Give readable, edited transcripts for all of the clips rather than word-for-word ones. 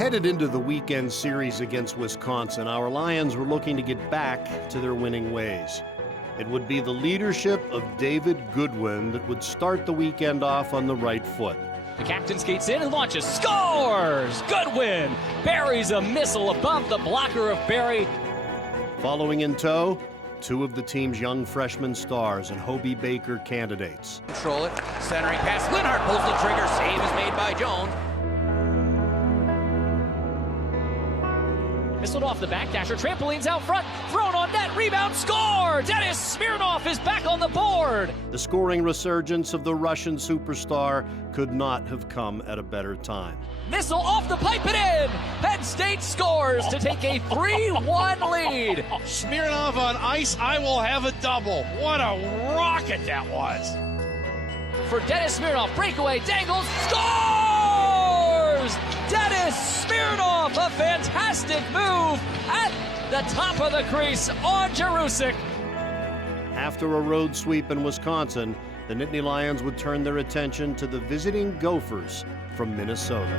Headed into the weekend series against Wisconsin, our Lions were looking to get back to their winning ways. It would be the leadership of David Goodwin that would start the weekend off on the right foot. The captain skates in and launches, scores! Goodwin buries a missile above the blocker of Barry. Following in tow, two of the team's young freshman stars and Hobie Baker candidates. Control it, centering pass, Linhart pulls the trigger, save is made by Jones. Missiled off the backdasher, trampolines out front, thrown on net, rebound, score! Denis Smirnov is back on the board! The scoring resurgence of the Russian superstar could not have come at a better time. Missile off the pipe and in! Penn State scores to take a 3-1 lead. Smirnov on ice, I will have a double. What a rocket that was! For Denis Smirnov, breakaway, dangles, scores! Denis Smirnov, a fantastic move at the top of the crease on Jerusik. After a road sweep in Wisconsin, the Nittany Lions would turn their attention to the visiting Gophers from Minnesota.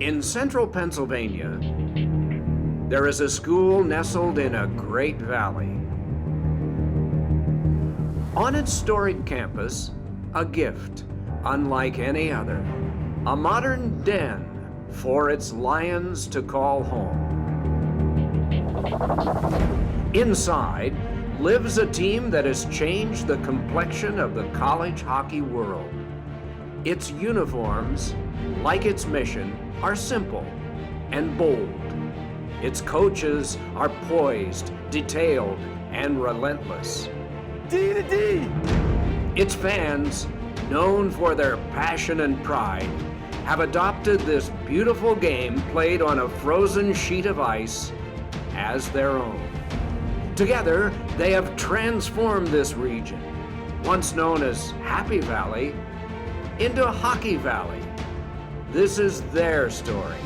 In central Pennsylvania, there is a school nestled in a great valley. On its storied campus, a gift unlike any other, a modern den for its lions to call home. Inside lives a team that has changed the complexion of the college hockey world. Its uniforms, like its mission, are simple and bold. Its coaches are poised, detailed, and relentless. D to D! Its fans, known for their passion and pride, have adopted this beautiful game played on a frozen sheet of ice as their own. Together, they have transformed this region, once known as Happy Valley, into Hockey Valley. This is their story.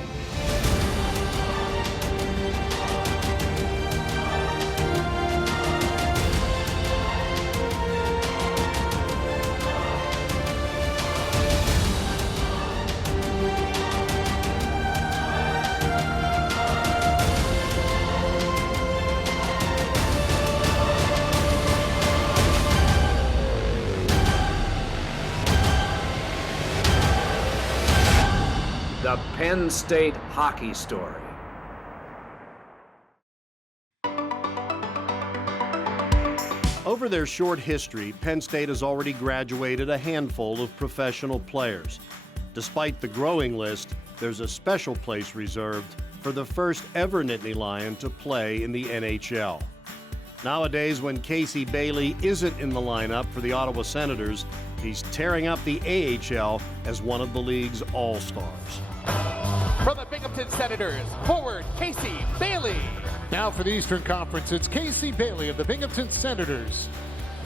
The Penn State hockey story. Over their short history, Penn State has already graduated a handful of professional players. Despite the growing list, there's a special place reserved for the first ever Nittany Lion to play in the NHL. Nowadays, when Casey Bailey isn't in the lineup for the Ottawa Senators, he's tearing up the AHL as one of the league's all-stars. From the Binghamton Senators, forward Casey Bailey. Now for the Eastern Conference, it's Casey Bailey of the Binghamton Senators.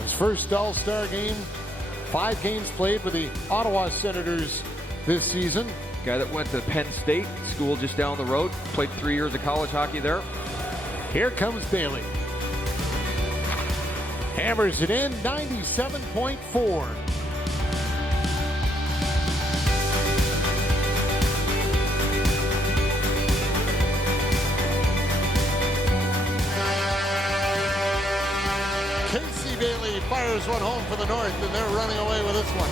His first All-Star game, 5 games played with the Ottawa Senators this season. Guy that went to Penn State, school just down the road, played 3 years of college hockey there. Here comes Bailey. Hammers it in, 97.4. Casey Bailey fires one home for the North, and they're running away with this one.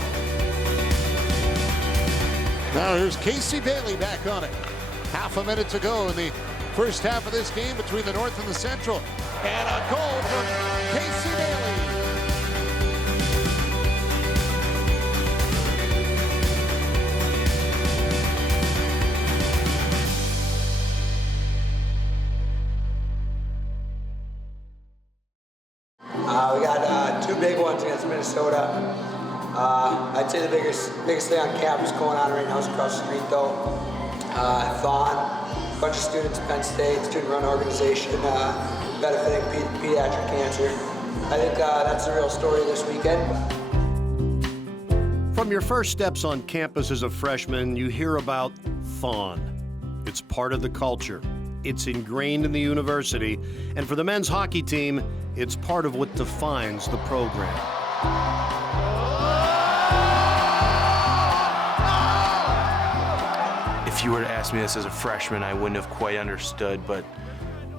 Now here's Casey Bailey back on it. Half a minute to go in the first half of this game between the North and the Central. And a goal from Casey Bailey. We got 2 big ones against Minnesota. I'd say the biggest thing on campus going on right now is across the street, though. Thon, a bunch of students at Penn State, student-run organization, benefiting pediatric cancer. I think that's the real story this weekend. From your first steps on campus as a freshman, you hear about Thon. It's part of the culture. It's ingrained in the university. And for the men's hockey team, it's part of what defines the program. you were to ask me this as a freshman, I wouldn't have quite understood, but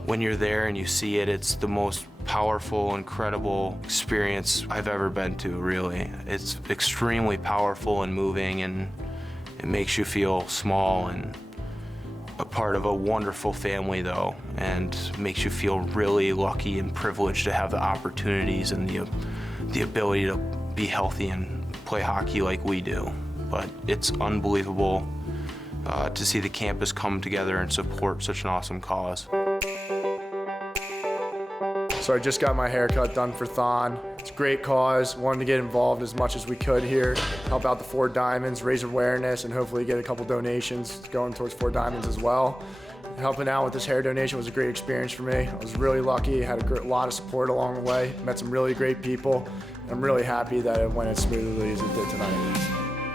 when you're there and you see it, it's the most powerful, incredible experience I've ever been to, really. It's extremely powerful and moving, and it makes you feel small and a part of a wonderful family, though, and makes you feel really lucky and privileged to have the opportunities and the ability to be healthy and play hockey like we do. But it's unbelievable to see the campus come together and support such an awesome cause. So I just got my haircut done for Thon. It's a great cause. Wanted to get involved as much as we could here, help out the Four Diamonds, raise awareness, and hopefully get a couple donations going towards Four Diamonds as well. Helping out with this hair donation was a great experience for me. I was really lucky, had a lot of support along the way, met some really great people. I'm really happy that it went as smoothly as it did tonight.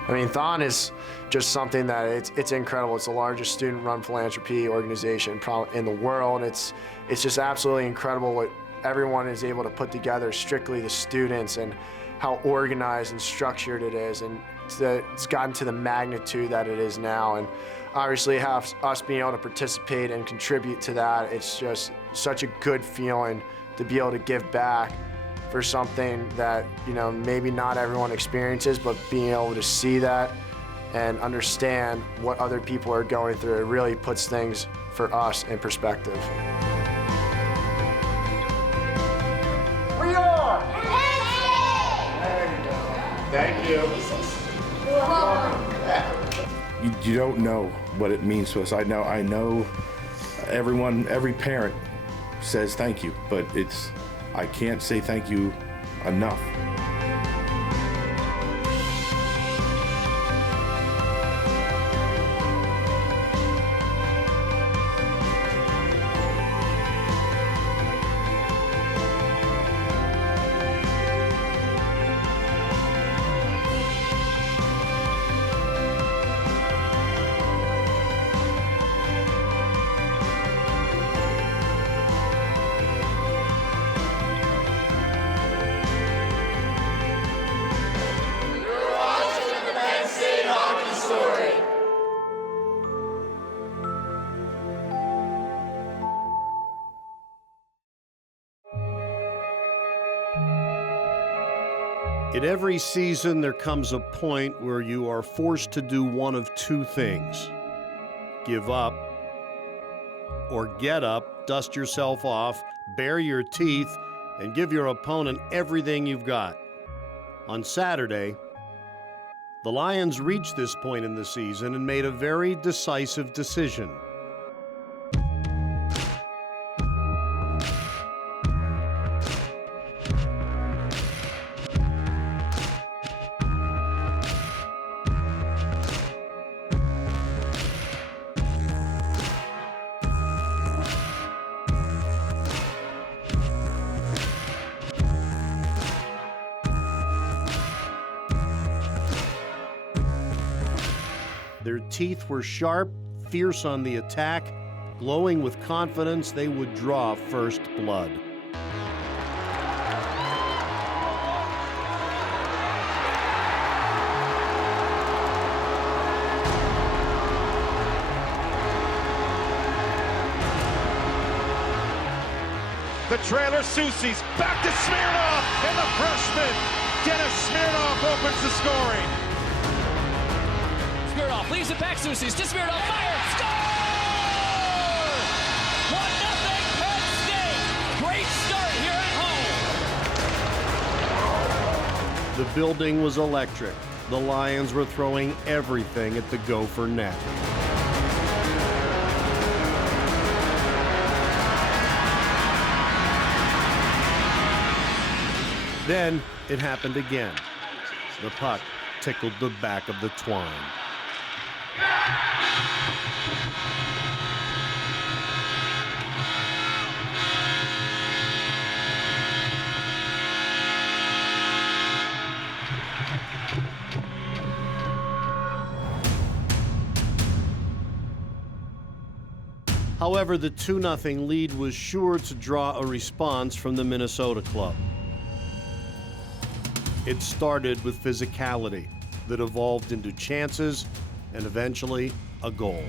I mean, Thon is just something that it's incredible. It's the largest student-run philanthropy organization in the world. It's just absolutely incredible what everyone is able to put together, strictly the students, and how organized and structured it is, and it's gotten to the magnitude that it is now. And obviously us being able to participate and contribute to that, it's just such a good feeling to be able to give back for something that, you know, maybe not everyone experiences, but being able to see that and understand what other people are going through, it really puts things for us in perspective. We are! There you go. Thank you. You don't know what it means to us. I know everyone, every parent says thank you, but I can't say thank you enough. In every season, there comes a point where you are forced to do one of two things: give up, or get up, dust yourself off, bare your teeth, and give your opponent everything you've got. On Saturday, the Lions reached this point in the season and made a very decisive decision. Their teeth were sharp, fierce on the attack, glowing with confidence they would draw first blood. The trailer, Soucy's back to Smirnoff, and the freshman, Dennis Smirnoff, opens the scoring. Smirnoff leaves it back, Soucy's to Smirnoff, fire, score! 1-0 Penn State. Great start here at home. The building was electric. The Lions were throwing everything at the Gopher net. Then it happened again. The puck tickled the back of the twine. However, the 2-0 lead was sure to draw a response from the Minnesota club. It started with physicality that evolved into chances and eventually a goal.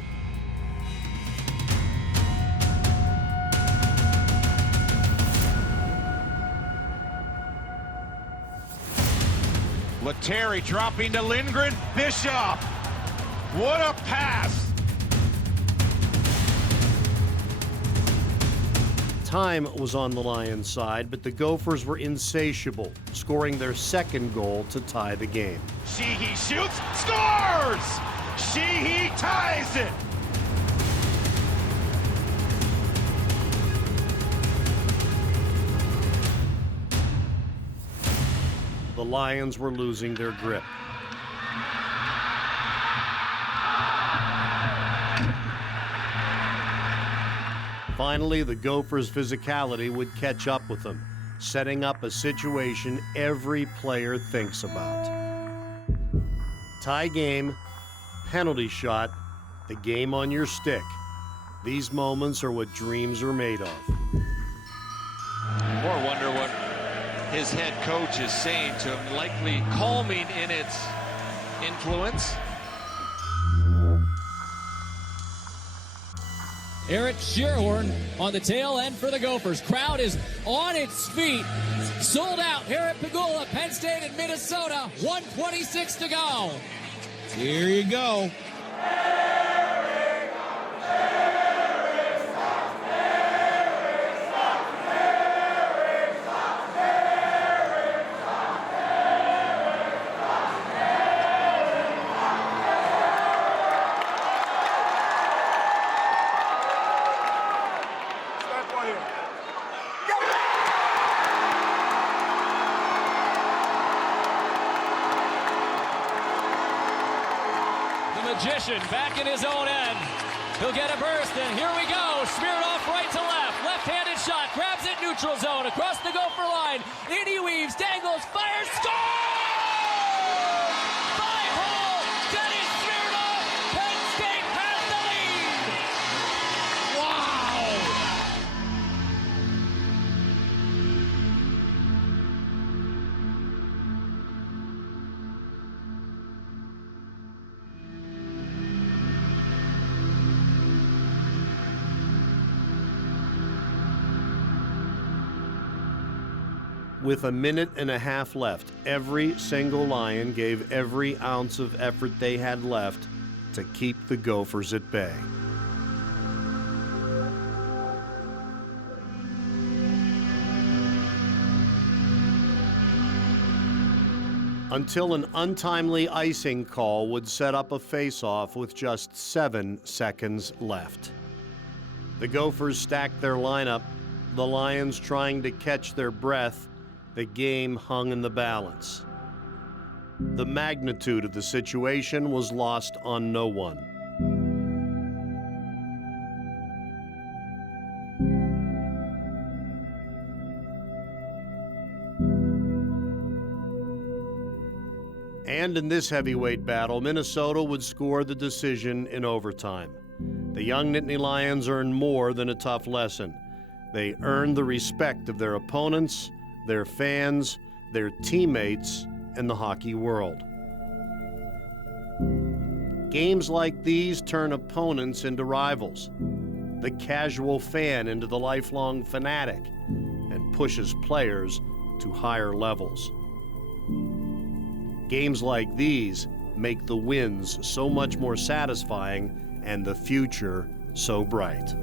Lettieri dropping to Lindgren. Bishop. What a pass. Time was on the Lions' side, but the Gophers were insatiable, scoring their second goal to tie the game. Sheehy shoots, scores! Sheehy ties it! The Lions were losing their grip. Finally, the Gophers' physicality would catch up with them, setting up a situation every player thinks about. Tie game, penalty shot, the game on your stick. These moments are what dreams are made of. Or wonder what his head coach is saying to him, likely calming in its influence. Eric Shearhorn on the tail end for the Gophers. Crowd is on its feet. Sold out here at Pagula, Penn State and Minnesota. 1:26 to go. Here you go. Magician back in his own end. He'll get a burst, and here we go. Smeared off right to left. Left-handed shot. Grabs it neutral zone. Across the Gopher line. In he weaves. Dangles. Fires. Score! 5-hole. Dennis smeared off. Penn State has the lead. Wow! With a minute and a half left, every single Lion gave every ounce of effort they had left to keep the Gophers at bay. Until an untimely icing call would set up a face-off with just 7 seconds left. The Gophers stacked their lineup, the Lions trying to catch their breath. The game hung in the balance. The magnitude of the situation was lost on no one. And in this heavyweight battle, Minnesota would score the decision in overtime. The young Nittany Lions earned more than a tough lesson. They earned the respect of their opponents, their fans, their teammates, and the hockey world. Games like these turn opponents into rivals, the casual fan into the lifelong fanatic, and pushes players to higher levels. Games like these make the wins so much more satisfying and the future so bright.